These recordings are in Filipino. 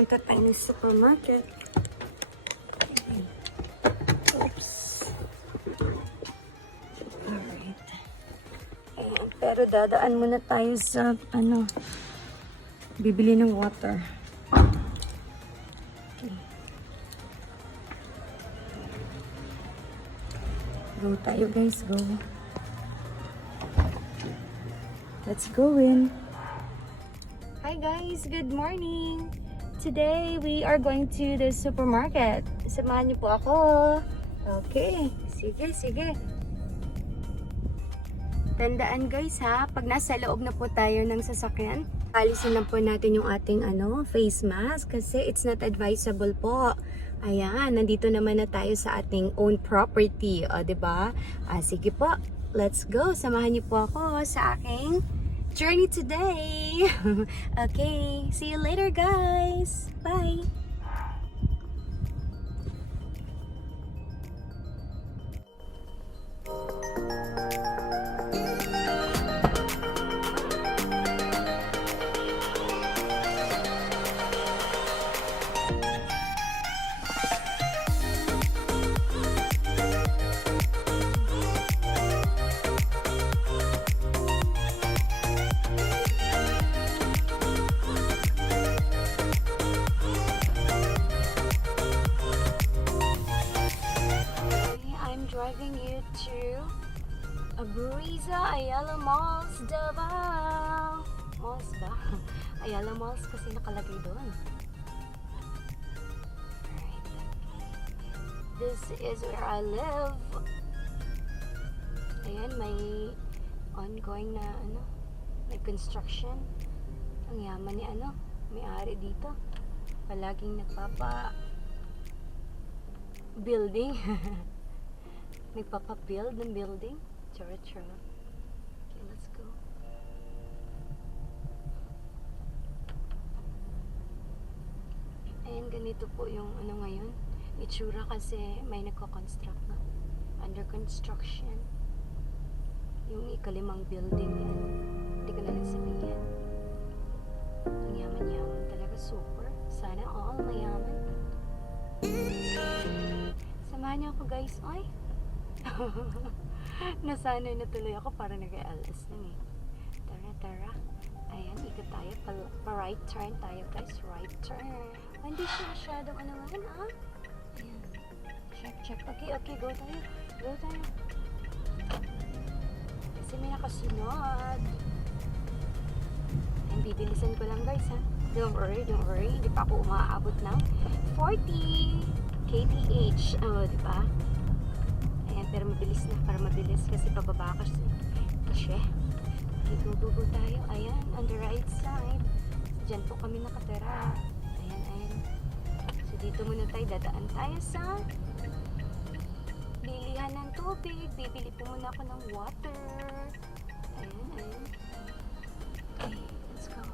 Punta tayo ng supermarket. Oops. Alright. Ayan. Pero dadaan muna tayo sa, bibili ng water. Okay. Go tayo guys, go. Let's go in. Hi guys, good morning. Today we are going to the supermarket. Samahan niyo po ako. Okay, sige. Tandaan guys ha, pag nasa loob na po tayo ng sasakyan, alisin lang po natin yung ating face mask kasi it's not advisable po. Ayan, nandito naman na tayo sa ating own property, o diba? Sige po, let's go. Samahan niyo po ako sa aking journey today. Okay, see you later guys. Bye. Driving you to Aburiza Ayala Malls, Davao. Malls ba? Ayala Malls kasi nakalagay doon. Alright. This is where I live. Ayan, may ongoing na may construction. Ang yaman ni may-ari dito. Palaging nagpapa building. Nagpapa-build ng building. Chara. Okay, let's go. Ayan, ganito po yung ngayon. Itsura kasi may nagko-construct na. Under construction. Yung ikalimang building yan. Hindi ko na nagsabihin. Ang yaman-yaman talaga. Super. Sana all mayaman. Samahan niyo ako guys. Oy! Nasanay na tuloy ako para nag-LS lang eh. Tara. Ayan, ikot tayo. Pa-right turn tayo guys. Right turn. Hindi siya masyadong ngayon Ayan. Check. Okay, go tayo. Kasi may nakasunod. Ayan, bibilisan ko lang guys ha. Don't worry. Hindi pa ako umaabot ng 40 kph. Diba? Pero mabilis na, para mabilis kasi pababa kasi. Okay, go tayo. Ayan, on the right side. Diyan po kami nakatira. Ayan. So dito muna tayo, dadaan tayo sa bilihan ng tubig. Bibili po muna ako ng water. Ayan. Okay, let's go.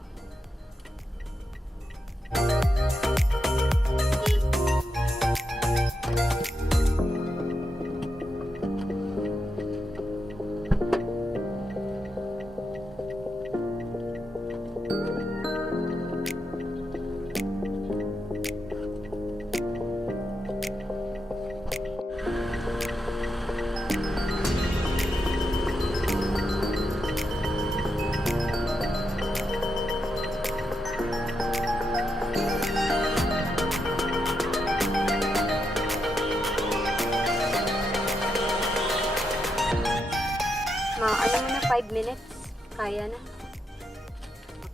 Ano muna, 5 minutes. Kaya na.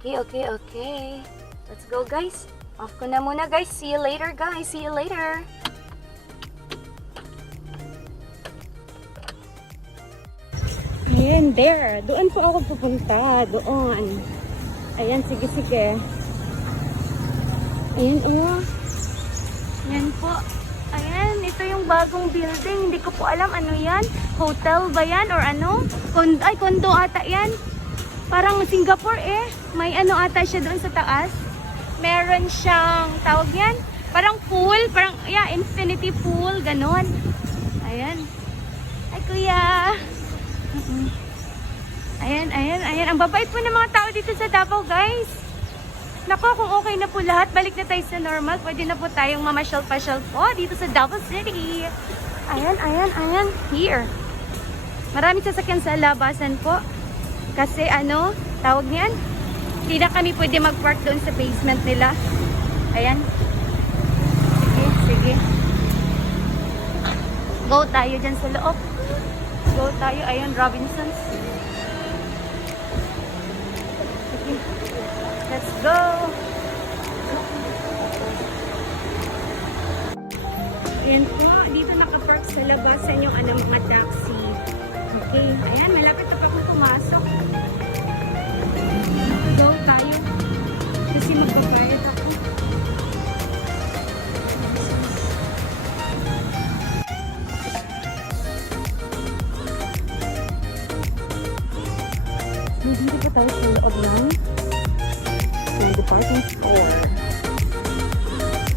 Okay. Let's go guys. Off ko na muna guys. See you later guys. See you later. Ayan, there. Doon po ako pupunta. Doon. Ayan, sige. Ayan, Ayan po. Ayan, ito yung bagong building. Hindi ko po alam ano yan. Hotel ba yan or ano? Condo ata yan. Parang Singapore eh. May ata siya doon sa taas. Meron siyang, tawag yan, parang pool. Parang, infinity pool. Ganon. Ayan. Ay, kuya. Ayan. Ang babait po ng mga tao dito sa Davao, guys. Nako, kung okay na po lahat, balik na tayo sa normal. Pwede na po tayong mamasyal-pasyal po dito sa Davao City. Ayan, ayan, ayan. Here. Maraming sasakyan sa labasan po. Kasi ano, tawag niyan? Hindi na kami pwede mag-park doon sa basement nila. Ayan. Sige, sige. Go tayo dyan sa loob. Go tayo. Ayun, Robinsons. Sige. Let's go. Ayan po. Dito nakapark sa labasan yung mga taxi. Okay. Ayan, malapit na pa akong pumasok. Go tayo. Kasi magbabayad ako. Dito po tayo sa loob ng department store.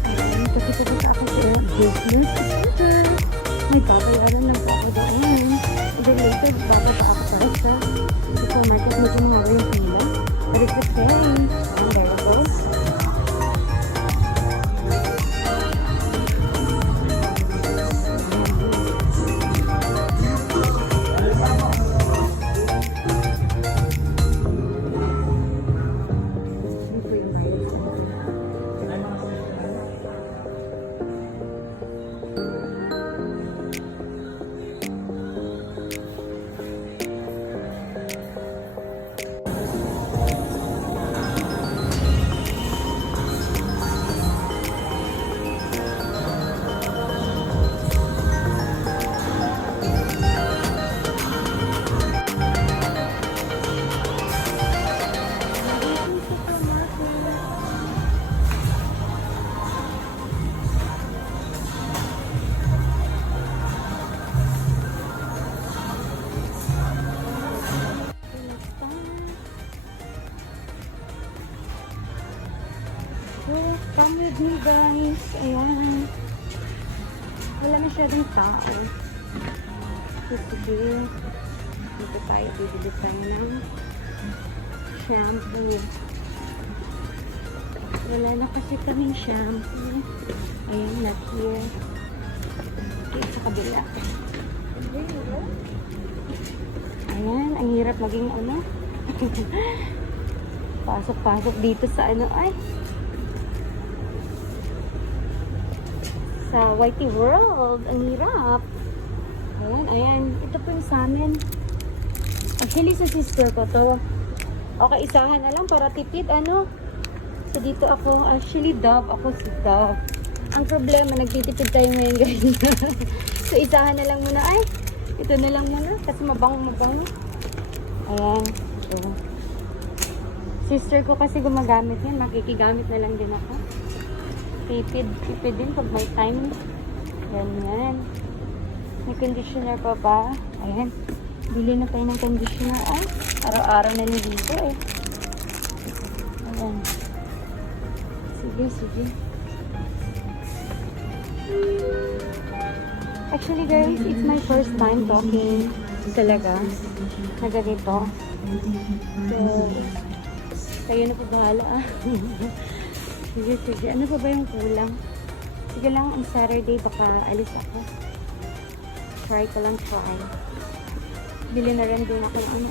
Ayan, kasi pupunta ako sa business center. May babayaran lang po ako doon. Then later, bababa ako para sa supermarket. Medyo nga yung pila. But it's okay. And there we go. Come with me guys. Ayan. Wala masyadong tao. So, sige. Dito tayo. Bibili tayo ng shampoo. Wala na kasi kaming shampoo. Ayan, not here. Okay, sa kabila. Ayan, ang hirap maging pasok-pasok dito sa ay. Sa Whitey World. Ang hirap. Ayan, ayan. Ito po yung sa amin. Actually, sa sister ko to. Okay, isahan na lang para tipid. So, dito ako. Actually, Dove. Ako si Dove. Ang problema, nagtitipid tayo ngayon, guys. So, isahan na lang muna. Ay, ito na lang muna. Kasi mabango. Ayan. So, sister ko kasi gumagamit yan. Makikigamit na lang din ako. Tipid din pag may time. Ganyan. May conditioner pa ba? Ayan. Bili na tayo ng conditioner. Ay, araw-araw na nilito eh. Ayan. Sige. Actually guys, it's my first time talking talaga na ganito. So, kayo na po bahala Sige. Ano pa ba yung kulang? Sige lang, on Saturday baka alis ako. Try. Bili na rin din ako ng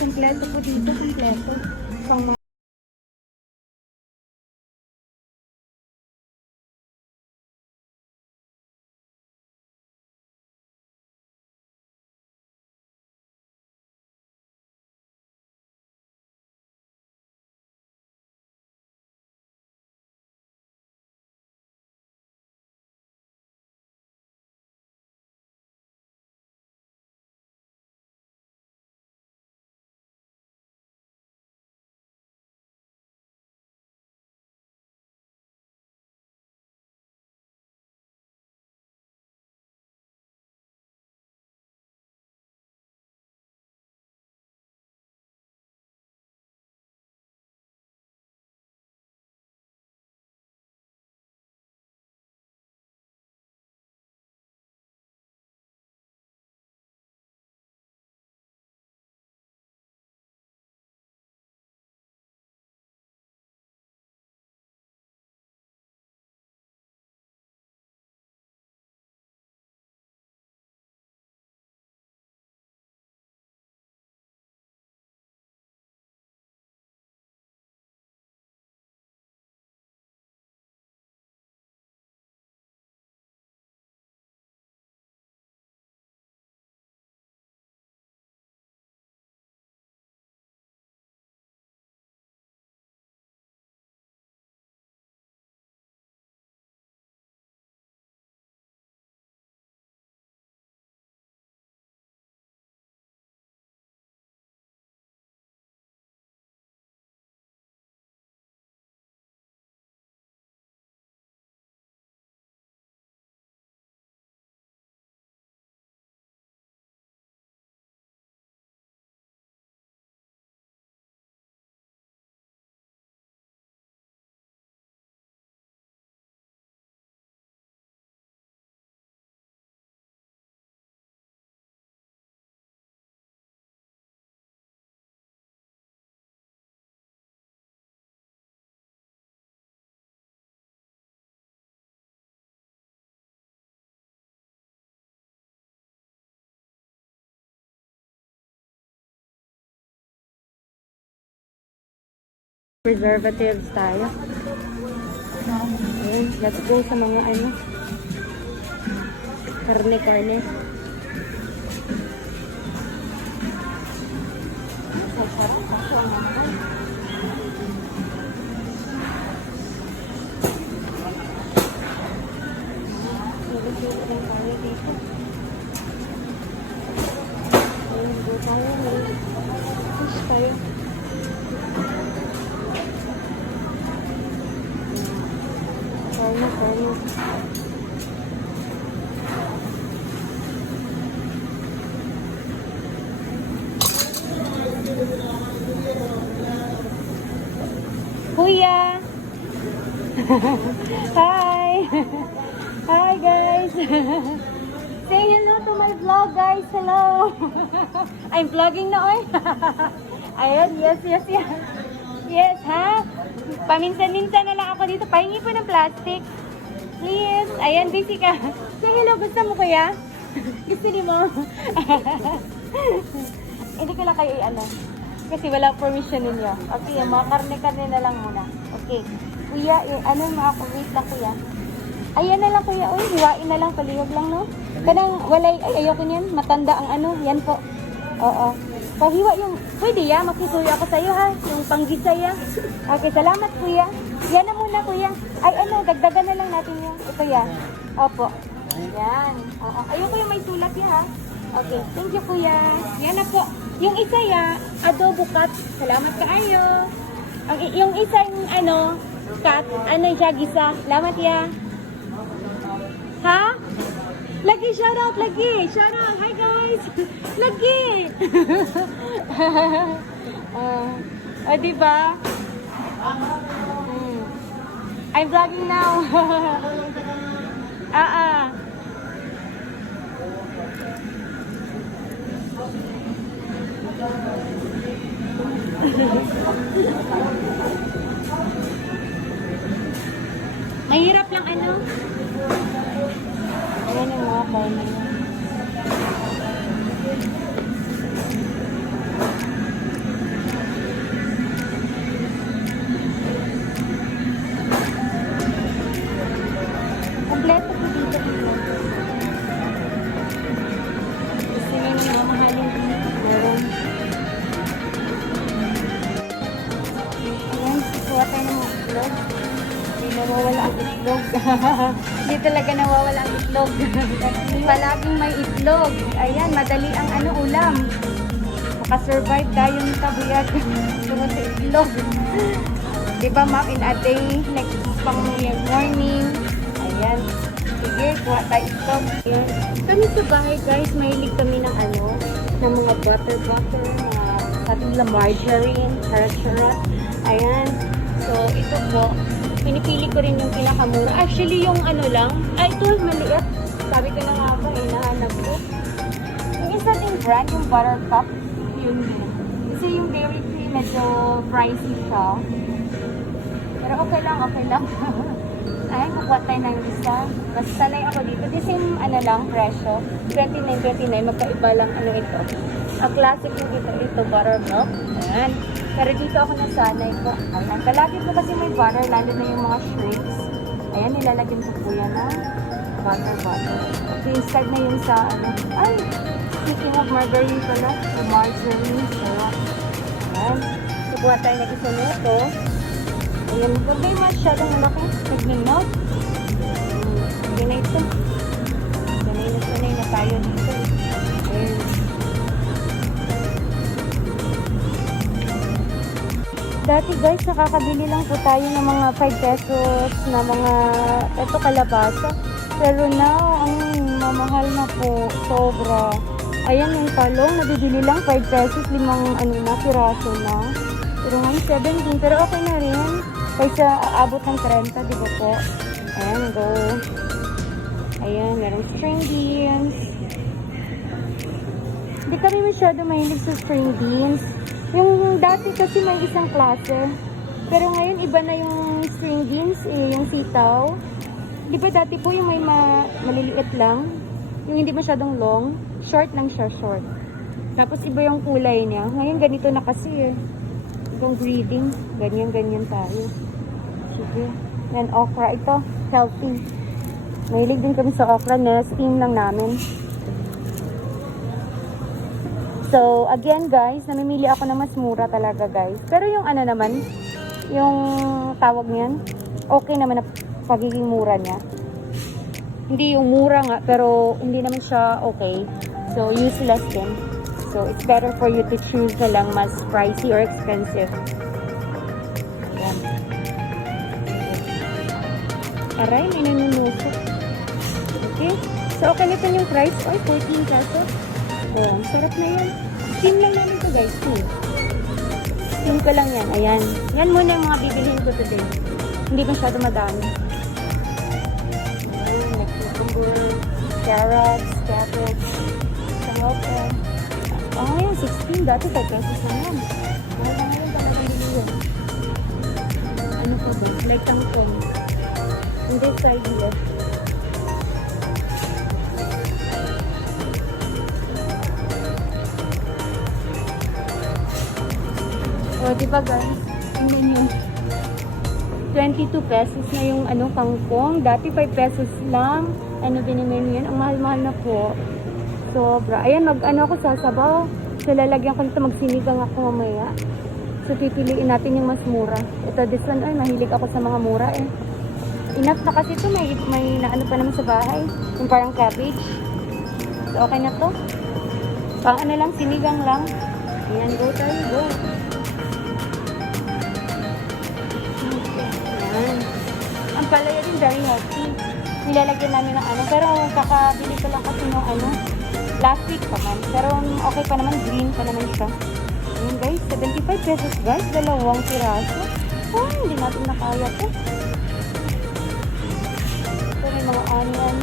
Kompleto po dito, kompleto. Pang Preservatives tayo. Ayan, let's go sa mga ano. Karne-karne. Kuya! Hi! Hi guys! Say hello to my vlog guys! Hello! I'm vlogging na oy! Ayan, yes. Yes, ha? Paminsan-minsan na lang ako dito. Pahingi po ng plastic. Please. Ayan, busy ka. Say hello. Gusto mo kuya? Gusto ni mo? Hindi ko lang kayo i-ano. Kasi wala permission ninyo. Okay, mga karne-karne na lang muna. Okay. Kuya, ano mga wait lang kuya. Ayan na lang kuya. Uy, hiwain na lang. Palihog lang, no? Kanang walay, ay ayoko niyan. Matanda ang ano. Yan po. Oo. Pahiwa yung, pwede ya, makisuyo ako sa iyo ha. Yung panggisaya. Okay, salamat kuya. Yan na muna kuya. Ay ano, dagdagan na lang natin yung, ito ya. Opo. Yan. Oo. Ayoko yung may sulat ya ha. Okay, thank you kuya. Yan na po. Yung isa ya, adobo cut. Salamat kaayo. Yung isang ano, cut, ano siya gisa. Salamat ya. Ha? Lagi, shout out, lagi. Shout out. Hi guys. Lagi. Diba? I'm vlogging now. Mahirap lang ano? Ayan yung mga corner. Kompleto po dito. Gusto nyo yung mga mahaling meron. Ayan, kuha tayo ng mga itlog. Hindi nawawala ang itlog. Hindi talaga nawawala ang itlog. Palaging may itlog. Ayan, madali ang ano ulam. Makasurvive tayo ng tabuyag. Tungkol sa itlog. Diba ma'am, in a day, next pang morning. Ayan. Sige, kuha tayo itlog. Ayan. Kami sa bahay guys, mahilig kami ng ano, ng mga butter, mga ating margarine, charot. Ayan. So, ito po, pinipili ko rin yung pinakamura. Actually, yung ano lang, ito, maliit. Sabi ko na nga ba, nahanap ko. Yung isa ding brand, yung Buttercup, yun din. Kasi yung Dairy Queen, medyo pricey siya. Pero okay lang. Ay, kukuha tayo ng isa. Mas sanay ako dito. The same, ano lang, presyo. 29, magkaiba lang, ano ito. Ang classic mo dito, ito, buttermilk. Ayan. Pero dito ako nasanay ko. Ayan. Palagi po kasi may butter, lalo na yung mga shrimps. Ayan, nilalagyan ko po yan ng butter. Okay, instead na yun sa, ano. Ay, speaking of margarine pala. Margarine. Ayan. Kukuha tayo ng isa nito. Ayan, huwag kayo masyadong malaki. Nag-melt. Sige na ito. Sanay na tayo dito. Ayan. Dati guys, nakakabili lang po tayo ng mga 5 pesos na mga ito kalabasa. Pero now, mamahal na po. Sobra. Ayan yung talong, nabibili lang 5 pesos, 5 piraso na. Pero ngayon 17, pero okay na rin. Kaysa aabot ng 30, di ba po? Ayan, go. Ayan, merong string beans. Hindi kami masyado mahilig sa string beans. Yung dati kasi may isang klase. Pero ngayon iba na yung string beans, yung sitaw. Di ba dati po yung may maliliit lang? Yung hindi masyadong long. Short lang siya, short. Tapos iba yung kulay niya. Ngayon ganito na kasi eh. Itong breeding. Ganyan-ganyan tayo. Sige. Then okra. Ito, healthy. Mahilig din kami sa okra na steam lang namin. So, again guys, namimili ako na mas mura talaga guys. Pero yung ano naman, yung tawag niyan, okay naman na pagiging mura niya. Hindi yung mura nga, pero hindi naman siya okay. So, useless din. So, it's better for you to choose na lang mas pricey or expensive. Ayan. Aray, may nanunusok. Okay. So, okay na yung price. Ay, 14 pesos. Oh, sarap na yan. Steam lang namin ito guys. Steam ko lang yan. Ayan. Yan muna yung mga bibilihin ko today. Hindi masyado madami. Ayan, like cucumber, carrots, cabbage, sayote. Oh, ngayon, 16. Dati 5 pesos na yan. Mahal na ngayon talagang bilihin. Ano po ba? Like tangkong. On this side here. O, diba guys? Tingnan nyo. 22 pesos na yung ano, kangkong. Dati 5 pesos lang. Ano din naman yun? Ang mahal-mahal na po. Sobra. Ayan, mag-ano ako sasabaw. So, lalagyan ko nito. Magsinigang ako mamaya. So, pipiliin natin yung mas mura. Ito, this one, ay, mahilig ako sa mga mura eh. Enough na kasi ito. May naano pa naman sa bahay. Yung parang cabbage. So, okay na to. Pang ano lang, sinigang lang. Ayan, go tayo, go. Ang palaya din very healthy. Nilalagyan namin ng ano. Pero kakabili ko lang kasi ng ano. Last week pa man. Pero okay pa naman. Green pa naman siya. Ayan guys. 75 pesos guys. Dalawang piraso. Oh, hindi natin nakaya to. So may mga onion.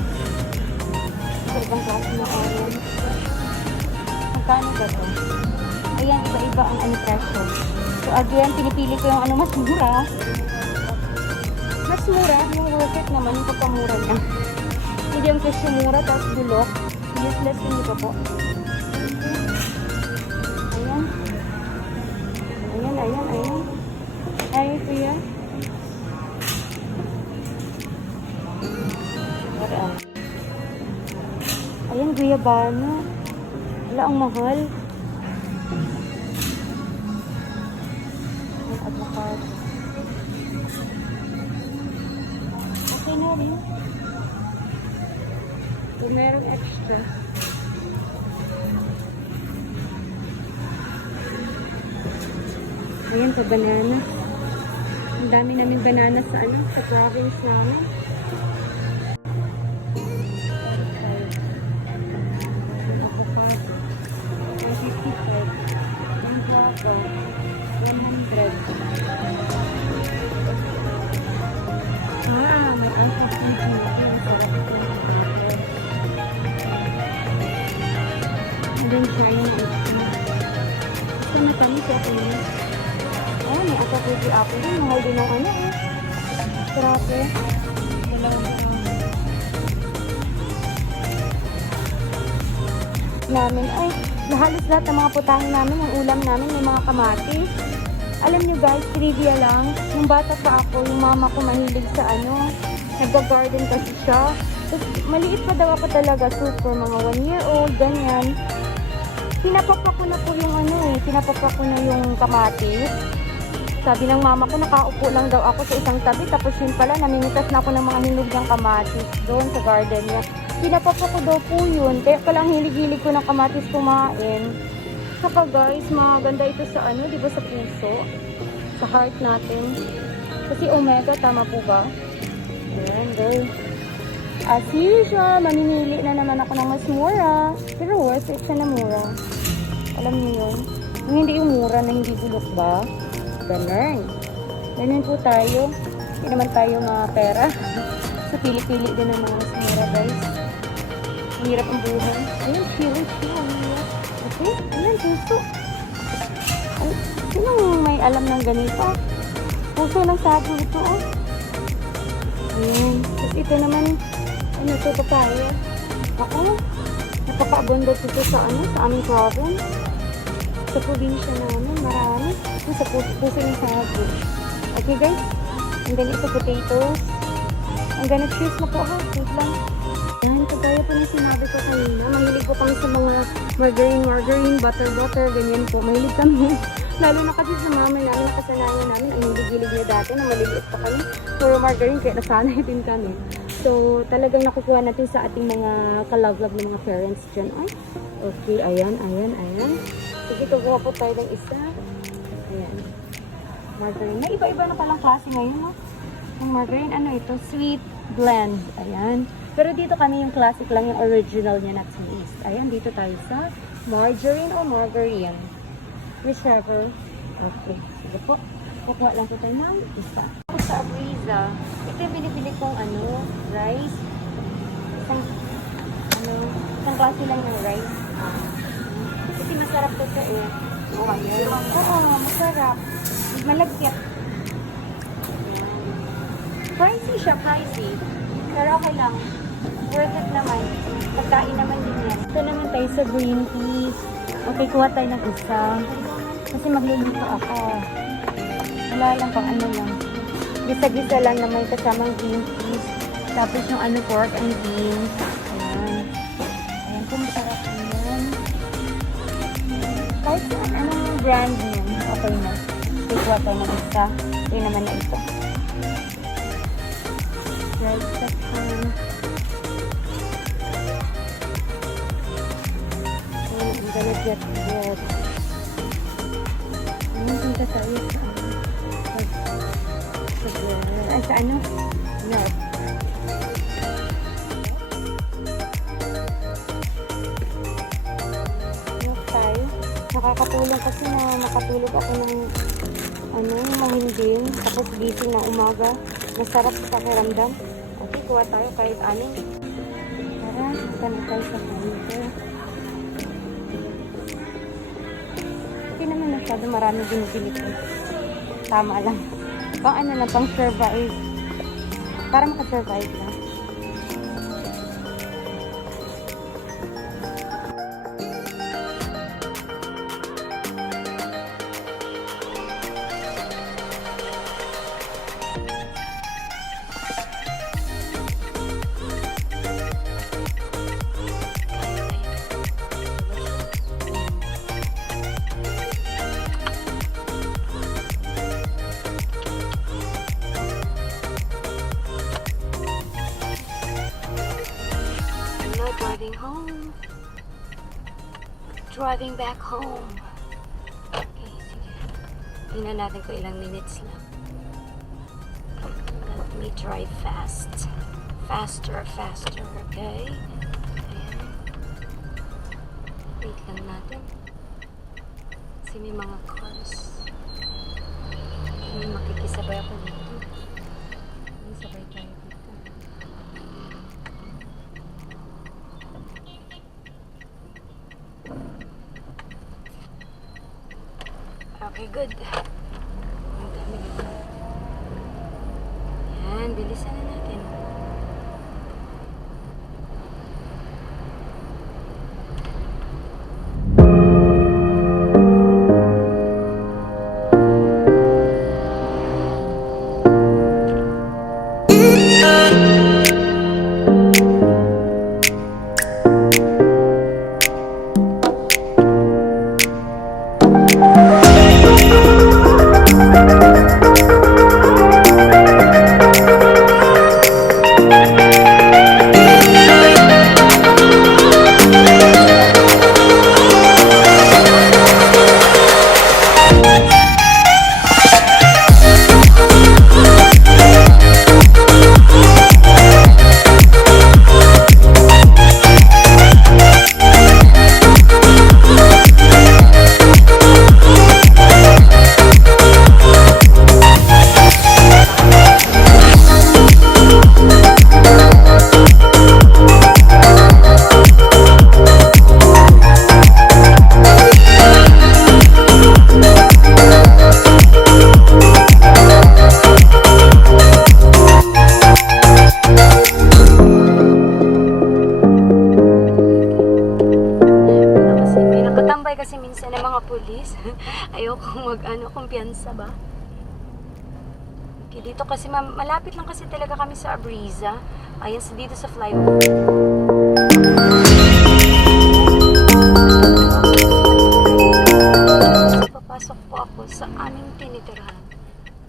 Ibang klase ng onion. Magkano ba to? Ayan, iba-iba ang ano presyo. So again, pinipili ko yung ano mas mura. Mas mura, yung worth it naman, yung pagkamura niya. Hindi yung presyo mura, tapos bulok. Useless yun, di ba po? Ayan. Ayan, ayan, ayan. Ay, ito yan. Ayan, guyabano. Wala, ang mahal. Ayan, avocado. Okay na rin. Kung merong extra. Ayan pa, banana. Ang dami namin banana sa ano, sa province namin. May alpha food dito. And then China ice cream. Ito matamis ako yun. Oh, may alpha food apple din. Mahal din ng ano eh. Grabe. Namin ay halos lahat ng mga putahe namin, yung ulam namin, may mga kamatis. Alam nyo guys, trivia lang, nung bata pa ako, yung mama ko mahilig sa ano, nag-garden kasi siya. Tapos, maliit pa daw ako talaga, super, mga 1 year old, ganyan. Pinapapa ko na po yung ano eh, pinapapa ko na yung kamatis. Sabi ng mama ko, nakaupo lang daw ako sa isang tabi, tapos yun pala, namimitas na ako ng mga hinog ng kamatis doon sa garden niya. Pinapapa ko daw po yun, kaya palang hilig-hilig ko ng kamatis kumain. Saka guys, maganda ito sa ano, di ba sa puso? Sa heart natin. Kasi omega, tama po ba? Ayan, go. As usual, mamimili na naman ako ng mas mura. Pero worth it siya na mura. Alam niyo yun? Yung hindi yung mura na hindi bulok ba? Ganun. Ganun po tayo. Hindi naman tayo mga pera. So, pili-pili din ng mga mas mura, guys. Ang hirap ang buhay. Ayun, chill. Okay? Ayan, puso. Ay, sinong may alam ng ganito? Puso ng sabi ito, oh. Ayan. Tapos ito naman, ano ito, papaya. Ako, napaka-abundant ito sa ano, sa aming province. Sa probinsya namin, marami. Sa puso ng sabog. Okay guys? And then ito potatoes. I'm gonna choose na po ha. Wait lang. Yan, kagaya po ng sinabi ko kanina. Mahilig ko pang sa mga margarine, butter, ganyan po. Mahilig kami. Lalo na kasi sa mama namin, kasanayan namin, ang hilig-hilig na dati na maliliit pa kami. Puro margarine, kaya nasanay din kami. So, talagang nakukuha natin sa ating mga kalove-love ng mga parents dyan. Ay, okay, ayan. Sige, kukuha po tayo ng isa. Ayan. Margarine. May iba-iba na palang klase ngayon, no? Yung margarine, ano ito? Sweet blend. Ayan. Pero dito kami yung classic lang, yung original niya na taste. Ayan, dito tayo sa margarine o margarine. Whichever. Okay. Sige po. Kukuha lang po tayo ng isa. Sa Abriza, ito yung binibili kong rice. Isang klase lang ng rice. Kasi masarap to siya eh. Oo, masarap. Malagkit. Pricey siya, pricey. Pero okay lang. Worth it naman. Pagkain naman din yan. Ito naman tayo sa green peas. Okay, kuha tayo ng isa. Kasi magluluto ako. Wala lang pang lang. Gisa-gisa lang na may kasamang green peas. Tapos yung pork and beans. Ayan. Ayan kung masarap yan. Kahit anong brand yun. Okay na. Okay, kuha tayo ng isa. Ito naman na ito. Red pepper. I'm gonna get bread. Punta tayo sa Milk. Milk tayo. Nakakatulong kasi na makatulog ako ng mahimbing. Tapos gising na umaga. Masarap sa pakiramdam. Okay, kuha tayo kahit anin. Tara, punta na tayo sa freezer. Hindi naman masyado marami binibili ko. Tama lang. Pang lang, pang survive. Para makasurvive lang. Driving home. Driving back home. Okay, sige. Tingnan natin kung ilang minutes lang. Let me drive fast. Faster, okay? Ayan. Wait lang natin. Kasi may mga cars. May makikisabay ako dito. May sabay tayo dito. Okay, good. Ang dami dito. Yan, bilisan na natin. Okay, dito kasi malapit lang kasi talaga kami sa Abriza. Ayan, dito sa flyover. Papasok po ako sa aming tinitirahan.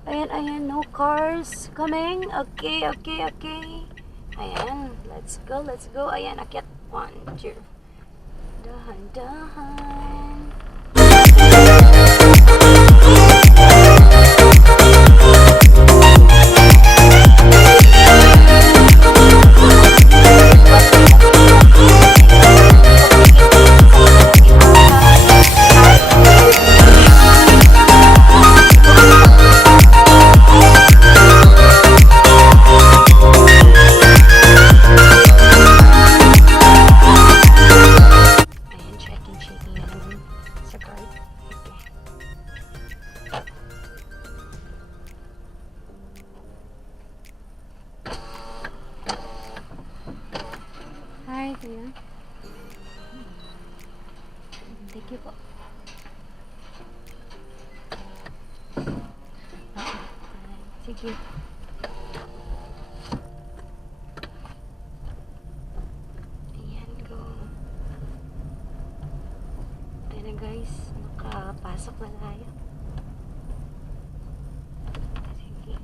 Ayan, ayan, no cars coming. Okay, okay, okay. Ayan, let's go, let's go. Ayan, akyat. 1, 2. Dahan, dahan. Hi, kuya. Thank you po. Sige. Ayan, go. Ayan na guys, nakapasok na tayo. Sige.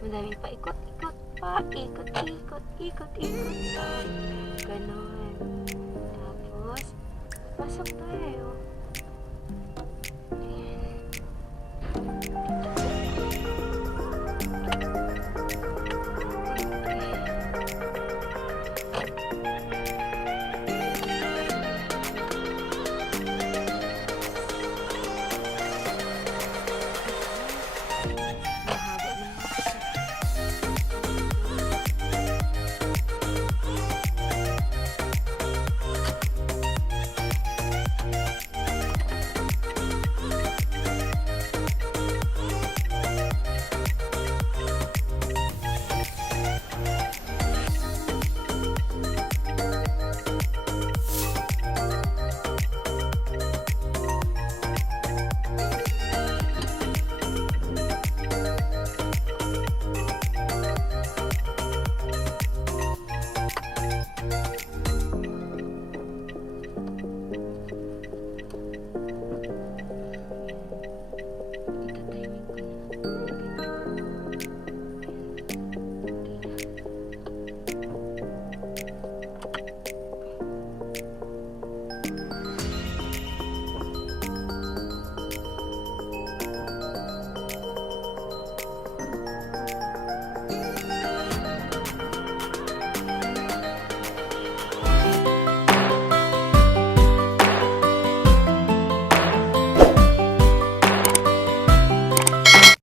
Madaming paikot-ikot pa. Ikot-ikot pa. Ganon. Tapos, pasok tayo.